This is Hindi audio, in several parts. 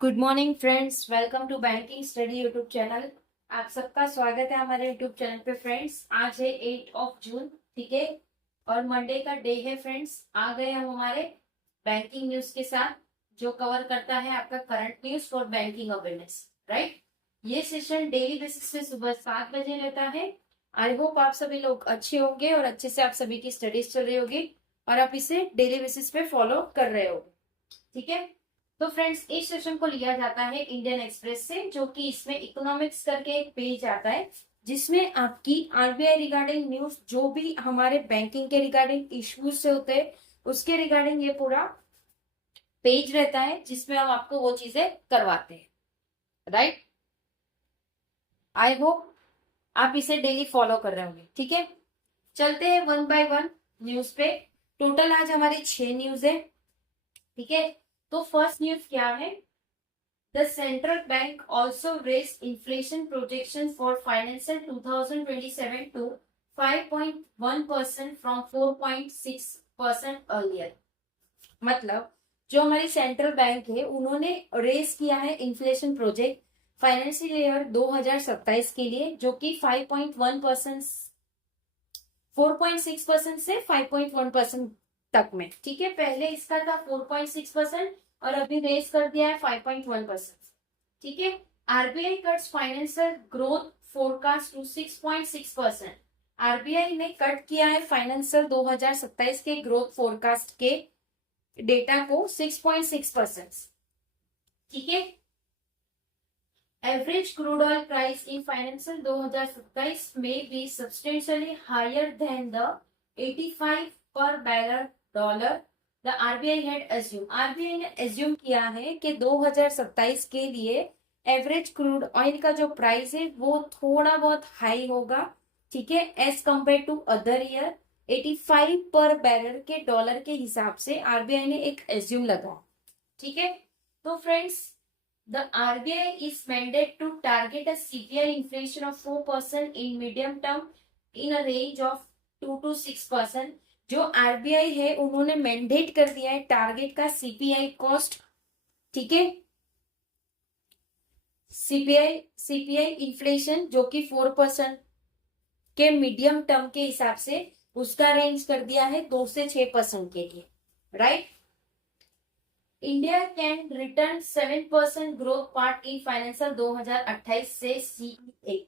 Good morning friends, welcome to banking study YouTube channel. आप सबका स्वागत है हमारे यूट्यूब चैनल पे। फ्रेंड्स, आज है 8 जून, ठीक है, और मंडे का डे है। फ्रेंड्स, आ गए हम हमारे बैंकिंग न्यूज के साथ, जो कवर करता है आपका current news for banking awareness, right. ये सेशन डेली बेसिस पे सुबह 7 बजे रहता है। आई होप आप सभी लोग अच्छे होंगे और अच्छे से आप सभी की स्टडीज चल रही होगी और आप इसे डेली बेसिस पे फॉलो कर रहे हो, ठीक है। तो फ्रेंड्स, इस सेशन को लिया जाता है इंडियन एक्सप्रेस से, जो कि इसमें इकोनॉमिक्स करके एक पेज आता है, जिसमें आपकी आरबीआई रिगार्डिंग न्यूज, जो भी हमारे बैंकिंग के रिगार्डिंग इश्यूज से होते हैं, उसके रिगार्डिंग ये पूरा पेज रहता है, जिसमें हम आपको वो चीजें करवाते हैं, राइट। आई होप आप इसे डेली फॉलो कर रहे होंगे, ठीक है। चलते हैं वन बाय वन न्यूज पे। टोटल आज हमारी 6 न्यूज है, ठीक है। तो फर्स्ट न्यूज क्या है? The central bank also raised inflation projection for financial 2027 to 5.1% from 4.6% earlier। मतलब जो हमारी सेंट्रल बैंक है, उन्होंने रेस किया है इन्फ्लेशन प्रोजेक्ट फाइनेंशियल ईयर 2027 के लिए, जो कि 5.1%, 4.6% से 5.1% तक में, ठीक है। पहले इसका था 4.6% और अभी रेस कर दिया है 5.1%, ठीक है। RBI cuts financial growth forecast to 6.6%। RBI ने कट किया है फाइनेंशियल 2027 के ग्रोथ फोरकास्ट के डेटा को 6.6%, ठीक है। Average crude oil price in financial 2027 में be substantially higher than the 85 per barrel dollar the RBI had assume. RBI ने अज्यूम किया है कि 2027 के लिए एवरेज क्रूड ऑयल का जो प्राइस है वो थोड़ा बहुत हाई होगा, ठीक है, as compare to other year. 85 per barrel के डॉलर के हिसाब से आरबीआई ने एक एज्यूम लगा, ठीक है। तो friends, the RBI is mandated to target a CPI inflation of 4% in medium term in a range of 2 to 6%। जो आरबीआई है, उन्होंने मैंडेट कर दिया है टारगेट का सीपीआई कॉस्ट, ठीक है, सीपीआई इन्फ्लेशन जो कि 4% के मीडियम टर्म के हिसाब से उसका रेंज कर दिया है 2 से 6% के लिए, right. India can return 7% growth part in financial 2028 से सीईए।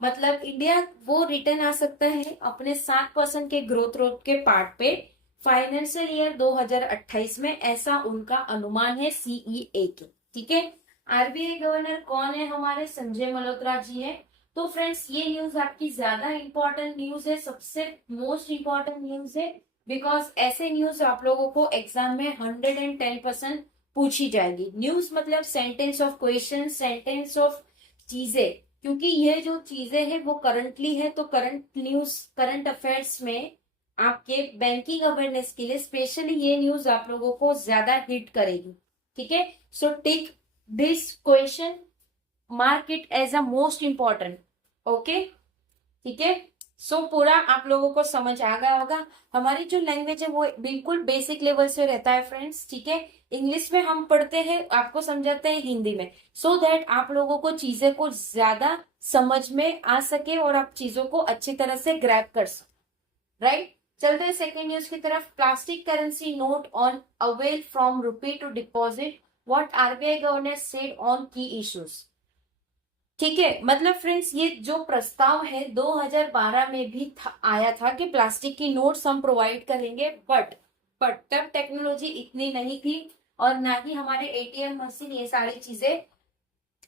मतलब इंडिया वो रिटर्न आ सकता है अपने 7% के ग्रोथ रेट के पार्ट पे फाइनेंशियल ईयर 2028 में, ऐसा उनका अनुमान है सीईए के, ठीक है। आरबीआई गवर्नर कौन है? हमारे संजय मल्होत्रा जी है। तो फ्रेंड्स, ये न्यूज आपकी ज्यादा इंपॉर्टेंट न्यूज है, सबसे मोस्ट इंपॉर्टेंट न्यूज है, बिकॉज ऐसे न्यूज आप लोगों को एग्जाम में 110% पूछी जाएगी। न्यूज मतलब sentence of question, sentence of चीजें, क्योंकि ये जो चीजें हैं वो करंटली है, तो करंट न्यूज, करंट अफेयर्स में आपके बैंकिंग अवेयरनेस के लिए स्पेशली ये न्यूज आप लोगों को ज्यादा हिट करेगी, ठीक है। So take this question, mark it as a most important, okay, ठीक है। सो पूरा आप लोगों को समझ आ गया होगा। हमारी जो लैंग्वेज है वो बिल्कुल बेसिक लेवल से रहता है फ्रेंड्स, ठीक है। इंग्लिश में हम पढ़ते हैं, आपको समझाते हैं हिंदी में, सो दैट आप लोगों को चीजें को ज्यादा समझ में आ सके और आप चीजों को अच्छी तरह से ग्रैब कर सके, राइट। चलते हैं सेकेंड न्यूज की तरफ। Plastic currency note on avail from rupee to deposit, what RBI governor said on key issues, ठीक है। मतलब फ्रेंड्स, ये जो प्रस्ताव है 2012 में भी आया था कि प्लास्टिक की नोट्स हम प्रोवाइड करेंगे, बट तब टेक्नोलॉजी इतनी नहीं थी और ना ही हमारे एटीएम मशीन ये सारी चीजें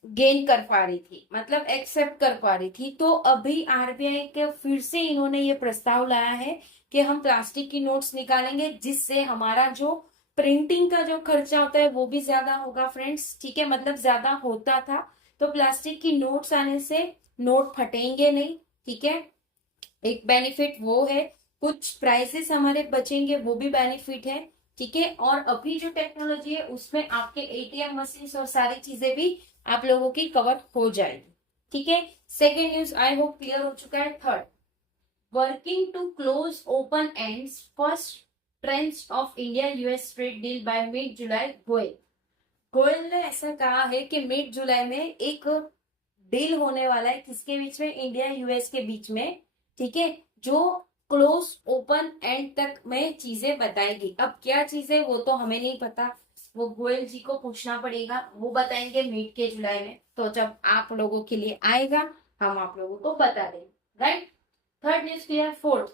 गेन कर पा रही थी, मतलब एक्सेप्ट कर पा रही थी। तो अभी आरबीआई के फिर से इन्होंने ये प्रस्ताव लाया है कि हम प्लास्टिक की नोट्स निकालेंगे, जिससे हमारा जो प्रिंटिंग का जो खर्चा होता है वो भी ज्यादा होगा फ्रेंड्स, ठीक है। मतलब ज्यादा होता था, तो प्लास्टिक की नोट्स आने से नोट फटेंगे नहीं, ठीक है, एक बेनिफिट वो है। कुछ प्राइसेस हमारे बचेंगे, वो भी बेनिफिट है, ठीक है। और अभी जो टेक्नोलॉजी है उसमें आपके एटीएम मशीन और सारी चीजें भी आप लोगों की कवर हो जाएगी, ठीक है। Second news I hope clear हो चुका है। Third, working to close open ends first trench of India US trade deal by mid July Goyal. Goyal ने ऐसा कहा है कि मिड जुलाई में एक डील होने वाला है किसके बीच में, इंडिया यूएस के बीच में, ठीक है, जो क्लोज ओपन एंड तक में चीजें बताएगी। अब क्या चीजें वो तो हमें नहीं पता, वो गोयल जी को पूछना पड़ेगा, वो बताएंगे मिड के जुलाई में। तो जब आप लोगों के लिए आएगा हम आप लोगों को बता देंगे, right. Third news clear. Fourth,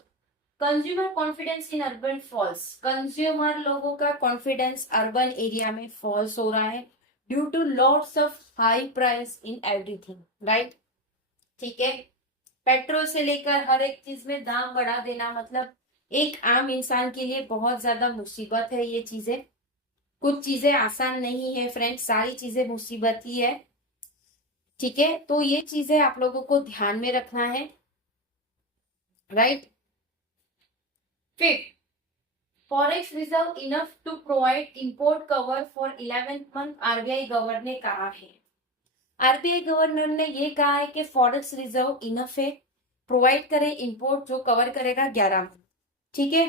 consumer confidence in urban falls. Consumer लोगों का कॉन्फिडेंस अर्बन एरिया में फॉल्स हो रहा है due to lots of high price in everything, right. ठीक है, पेट्रोल से लेकर हर एक चीज में दाम बढ़ा देना, मतलब एक आम इंसान के लिए बहुत ज्यादा मुसीबत है ये चीजें। कुछ चीजें आसान नहीं है फ्रेंड्स, सारी चीजें मुसीबत ही है, ठीक है। तो ये चीजें आप लोगों को ध्यान में रखना है, right. Fifth, forex reserve enough to provide import cover for 11th month, RBI governor ने कहा है। आरबीआई गवर्नर ने ये कहा है कि फॉरेक्स रिजर्व इनफ है, प्रोवाइड करे इंपोर्ट जो कवर करेगा 11 मंथ, ठीक है,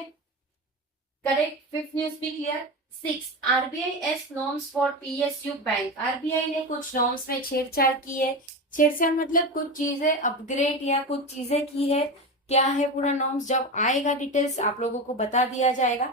करेक्ट। फिफ्थ न्यूज भी clear. Six, RBI S norms for PSU bank. RBI ने कुछ नॉर्म्स में छेड़छाड़ की है। छेड़छाड़ मतलब कुछ चीजें अपग्रेड या कुछ चीजें की है, क्या है पूरा नॉर्म्स, जब आएगा डिटेल्स आप लोगों को बता दिया जाएगा।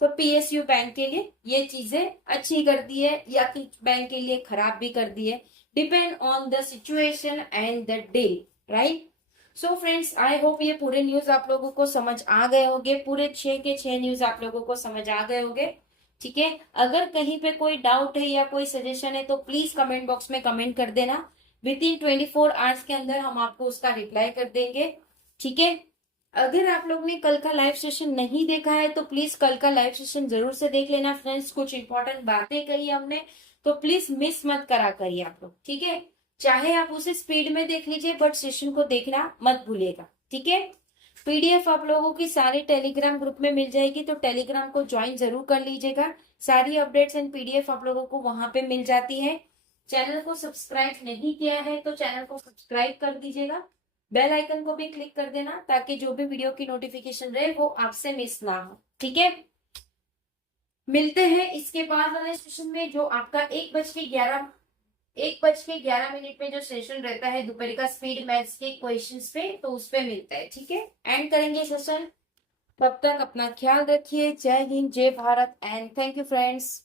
तो पीएसयू बैंक के लिए ये चीजें अच्छी कर दी है या कुछ बैंक के लिए खराब भी कर दी है, depend on the situation and the deal, right. So friends, I hope ये पूरे न्यूज आप लोगों को समझ आ गए होंगे, पूरे 6 के 6 न्यूज आप लोगों को समझ आ गए होंगे, ठीक है। अगर कहीं पे कोई डाउट है या कोई सजेशन है तो प्लीज कमेंट बॉक्स में कमेंट कर देना, विद इन 24 आवर्स के अंदर हम आपको उसका रिप्लाई कर देंगे, ठीक है। अगर आप लोग ने कल का लाइव सेशन नहीं देखा है तो प्लीज कल का लाइव सेशन जरूर से देख लेना फ्रेंड्स, कुछ इंपॉर्टेंट बातें कही हमने, तो प्लीज मिस मत करा करिए आप लोग, ठीक है। चाहे आप उसे स्पीड में देख लीजिए बट सेशन को देखना मत भूलिएगा, ठीक है। पीडीएफ आप लोगों की सारे टेलीग्राम ग्रुप में मिल जाएगी, तो टेलीग्राम को ज्वाइन जरूर कर लीजिएगा, सारी अपडेट्स एंड पीडीएफ आप लोगों को वहां पे मिल जाती है। चैनल को सब्सक्राइब नहीं किया है तो चैनल को सब्सक्राइब कर दीजिएगा, बेल आइकन को भी क्लिक कर देना ताकि जो भी वीडियो की नोटिफिकेशन रहे वो आपसे मिस ना हो, ठीक है। मिलते हैं इसके बाद वाले सेशन में, जो आपका 1:11 में जो सेशन रहता है दोपहर का स्पीड मैथ्स के क्वेश्चंस पे, तो उस पे मिलता है, ठीक है। एंड करेंगे सेशन, तब तक अपना ख्याल रखिए। जय हिंद, जय Bharat and thank you friends.